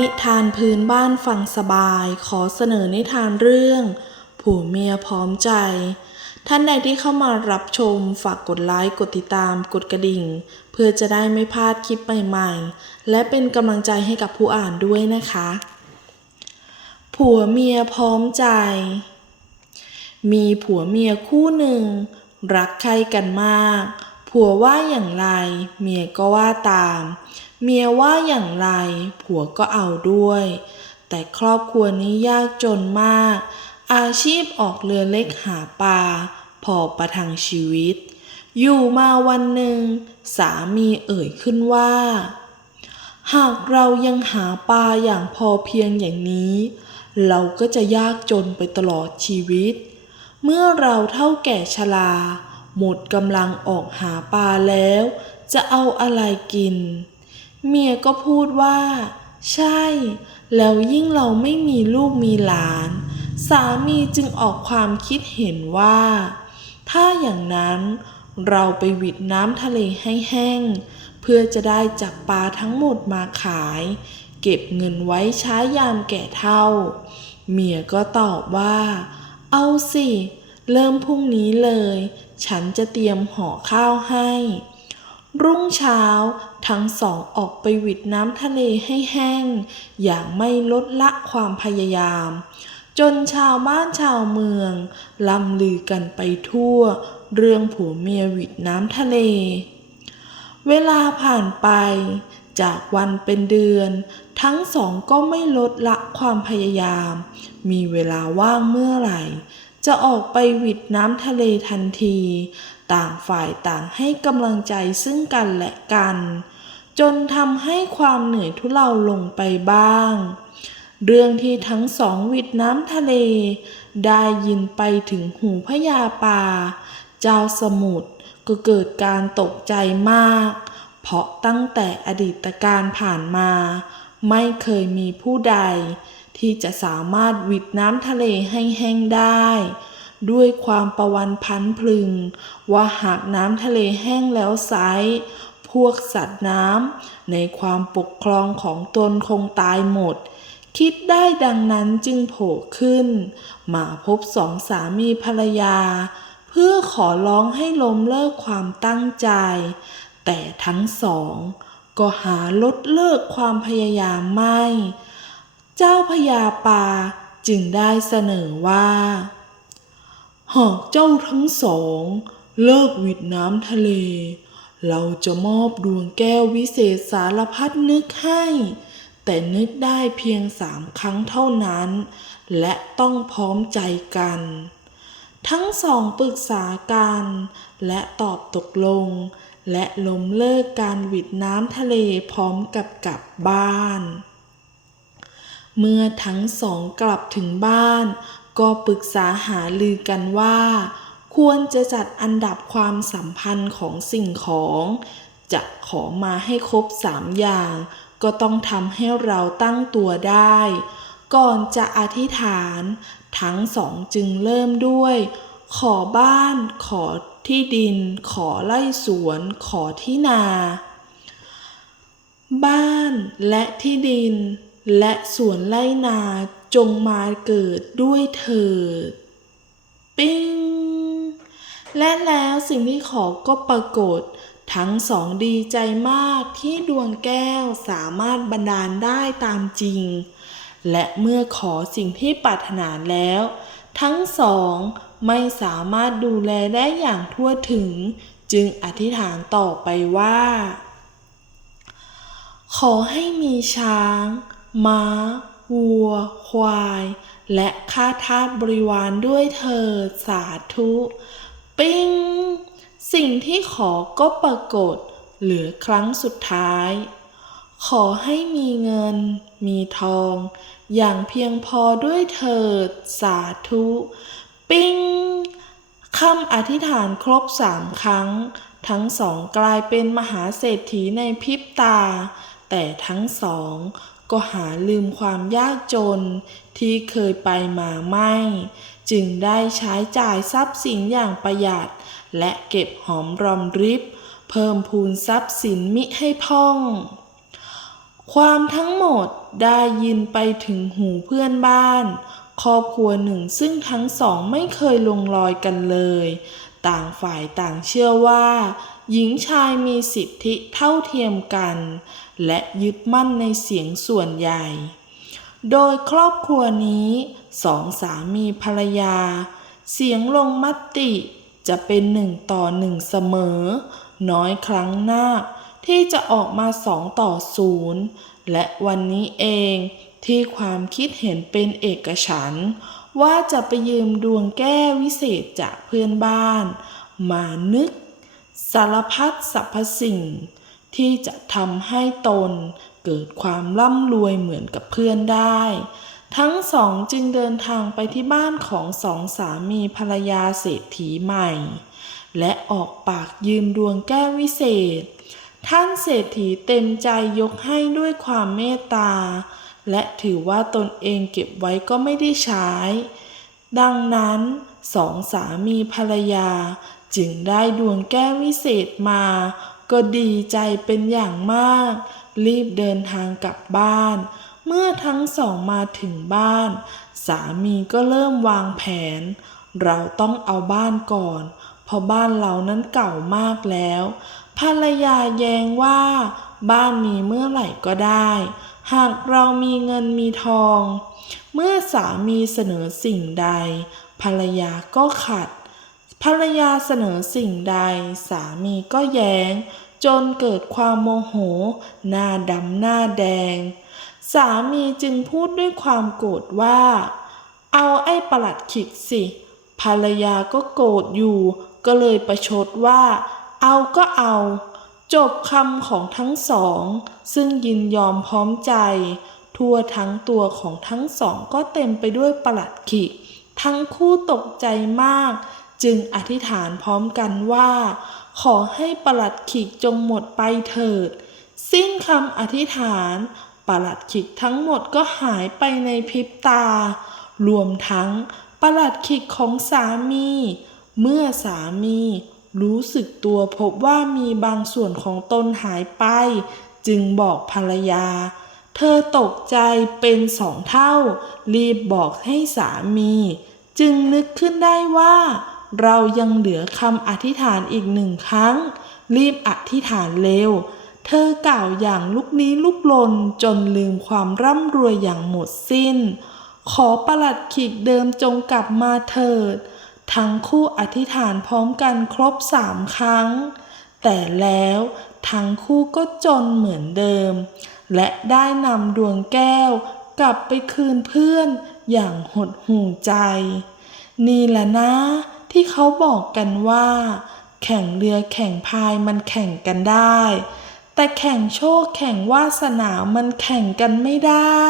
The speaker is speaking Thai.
นิทานพื้นบ้านฟังสบายขอเสนอนิทานเรื่อง ผัวเมียพร้อมใจ ท่านใดที่เข้ามารับชมฝากกดไลค์กดติดตามกดกระดิ่ง เพื่อจะได้ไม่พลาดคลิปใหม่ๆ และเป็นกำลังใจให้กับผู้อ่านด้วยนะคะ ผัวเมียพร้อมใจ มีผัวเมียคู่หนึ่ง รักใครกันมาก ผัวว่าอย่างไร เมียก็ว่าตาม เมียว่าอย่างไร ผัวก็เอาด้วย แต่ครอบครัวนี้ยากจนมาก อาชีพออกเรือเล็กหาปลาพอประทังชีวิต อยู่มาวันหนึ่ง สามีเอ่ยขึ้นว่า หากเรายังหาปลาอย่างพอเพียงอย่างนี้ เราก็จะยากจนไปตลอดชีวิต เมื่อเราเท่าแก่ชราหมดกำลังออกหาปลาแล้ว จะเอาอะไรกิน เมียก็พูดว่า ใช่ แล้วยิ่งเราไม่มีลูกมีหลาน สามีจึงออกความคิดเห็นว่า ถ้าอย่างนั้นเราไปหวิดน้ำทะเลให้แห้ง เพื่อจะได้จับปลาทั้งหมดมาขาย เก็บเงินไว้ใช้ยามแก่เท่า เมียก็ตอบว่า เอาสิ เริ่มพรุ่งนี้เลย ฉันจะเตรียมห่อข้าวให้ รุ่งเช้าทั้งสองออกไปหวิดน้ำทะเลให้แห้ง อย่างไม่ลดละความพยายาม จนชาวบ้านชาวเมืองล่ำลือกันไปทั่ว เรื่องผัวเมียหวิดน้ำทะเล เวลาผ่านไป จากวันเป็นเดือน ทั้งสองก็ไม่ลดละความพยายาม มีเวลาว่างเมื่อไหร่ จะออกไปหวิดน้ำทะเลทันที ต่างฝ่ายต่างให้กำลังใจซึ่งกันและกัน จนทำให้ความเหนื่อยทุเลาลงไปบ้าง เรื่องที่ทั้งสองวิดน้ำทะเล ได้ยินไปถึงหูพญาปา เจ้าสมุทรก็เกิดการตกใจมาก เพราะตั้งแต่อดีตการผ่านมา ไม่เคยมีผู้ใด ที่จะสามารถหวิดน้ำทะเลให้แห้งได้ ด้วยความประวันพันพลึง ว่าหากน้ำทะเลแห้งแล้วไซพวกสัตว์น้ำในความปกครองของตนคงตายหมด คิดได้ดังนั้นจึงโผล่ขึ้น มาพบสองสามีภรรยา เพื่อขอร้องให้ล้มเลิกความตั้งใจ แต่ทั้งสอง ก็หาลดเลิกความพยายามไม่ เจ้าพญาปาจึงได้เสนอว่า หากเจ้าทั้งสอง เลิกวิดน้ำทะเล เราจะมอบดวงแก้ววิเศษสารพัดนึกให้ แต่นึกได้เพียงสามครั้งเท่านั้น และต้องพร้อมใจกัน ทั้งสองปรึกษากัน และตอบตกลง และล้มเลิกการวิดน้ำทะเลพร้อมกับกลับบ้าน เมื่อทั้งสองกลับถึงบ้าน ก็ปรึกษาหาลือกันว่า ควรจะจัดอันดับความสัมพันธ์ของสิ่งของ จะขอมาให้ครบสามอย่าง ก็ต้องทำให้เราตั้งตัวได้ ก่อนจะอธิษฐาน ทั้งสองจึงเริ่มด้วย ขอบ้าน ขอที่ดิน ขอไร่สวน ขอที่นา บ้านและที่ดิน และสวนไร่นาจงมาเกิดด้วยเถิด ปิ้ง และแล้วสิ่งที่ขอก็ปรากฏ ทั้งสองดีใจมากที่ดวงแก้วสามารถบันดาลได้ตามจริง และเมื่อขอสิ่งที่ปรารถนาแล้ว ทั้งสองไม่สามารถดูแลได้อย่างทั่วถึง จึงอธิษฐานต่อไปว่า ขอให้มีช้าง ม้า วัว ควาย และข้าทาสบริวารด้วยเถิดสาธุ ปิ้ง สิ่งที่ขอก็ปรากฏ เหลือครั้งสุดท้าย ขอให้มีเงิน มีทอง อย่างเพียงพอด้วยเถิดสาธุ ปิ้งคำอธิษฐานครบสามครั้ง ทั้งสองกลายเป็นมหาเศรษฐีในพริบตา แต่ทั้งสอง ก็หาลืมความยากจนที่เคยไปมาไม่ จึงได้ใช้จ่ายทรัพย์สินอย่างประหยัด และเก็บหอมรอมริบ เพิ่มพูนทรัพย์สินมิให้พ่อง ความทั้งหมดได้ยินไปถึงหูเพื่อนบ้าน ครอบครัวหนึ่งซึ่งทั้งสองไม่เคยลงรอยกันเลย ต่างฝ่ายต่างเชื่อว่า หญิงชายมีสิทธิเท่าเทียมกัน และยึดมั่นในเสียงส่วนใหญ่ โดยครอบครัวนี้สองสามีภรรยา เสียงลงมติจะเป็นหนึ่งต่อหนึ่งเสมอ น้อยครั้งหน้าที่จะออกมาสองต่อศูนย์และวันนี้เองที่ความคิดเห็นเป็นเอกฉันท์ว่าจะไปยืมดวงแก้ววิเศษจากเพื่อนบ้าน มานึก สารพัดสรรพสิ่ง ที่จะทำให้ตนเกิดความร่ำรวยเหมือนกับเพื่อนได้ ทั้งสองจึงเดินทางไปที่บ้านของสองสามีภรรยาเศรษฐีใหม่ และออกปากยืมดวงแก้ววิเศษ ท่านเศรษฐีเต็มใจยกให้ด้วยความเมตตา และถือว่าตนเองเก็บไว้ก็ไม่ได้ใช้ ดังนั้นสองสามีภรรยา จึงได้ดวงแก้ววิเศษมา ก็ดีใจเป็นอย่างมาก รีบเดินทางกลับบ้าน เมื่อทั้งสองมาถึงบ้าน สามีก็เริ่มวางแผน เราต้องเอาบ้านก่อน เพราะบ้านเรานั้นเก่ามากแล้ว ภรรยาแย้งว่า บ้านมีเมื่อไหร่ก็ได้ หากเรามีเงินมีทอง เมื่อสามีเสนอสิ่งใด ภรรยาก็ขัด ภรรยาเสนอสิ่งใดสามีก็แย้ง จนเกิดความโมโห หน้าดำหน้าแดง สามีจึงพูดด้วยความโกรธว่า เอาไอ้ประหลัดขิกสิ ภรรยาก็โกรธอยู่ ก็เลยประชดว่า เอาก็เอา จบคำของทั้งสอง ซึ่งยินยอมพร้อมใจ ทั่วทั้งตัวของทั้งสองก็เต็มไปด้วยประหลัดขิก ทั้งคู่ตกใจมาก จึงอธิษฐานพร้อมกันว่า ขอให้ประหลัดขิกจงหมดไปเถิด สิ้นคำอธิษฐานประหลัดขิกทั้งหมดก็หายไปในพริบตา รวมทั้งประหลัดขิกของสามี เมื่อสามีรู้สึกตัวพบว่ามีบางส่วนของตนหายไป จึงบอกภรรยา เธอตกใจเป็นสองเท่า รีบบอกให้สามี จึงนึกขึ้นได้ว่า เรายังเหลือคำอธิษฐานอีกหนึ่งครั้ง รีบอธิษฐานเร็ว เธอกล่าวอย่างลุกลี้ลุกลนจนลืมความร่ำรวยอย่างหมดสิ้น ขอประหลัดขีกเดิมจงกลับมาเถิด ทั้งคู่อธิษฐานพร้อมกันครบสามครั้ง แต่แล้วทั้งคู่ก็จนเหมือนเดิม และได้นำดวงแก้วกลับไปคืนเพื่อนอย่างหดหู่ใจ นี่แหละนะ ที่เขาบอกกันว่า แข่งเรือแข่งพายมันแข่งกันได้ แต่แข่งโชคแข่งวาสนามันแข่งกันไม่ได้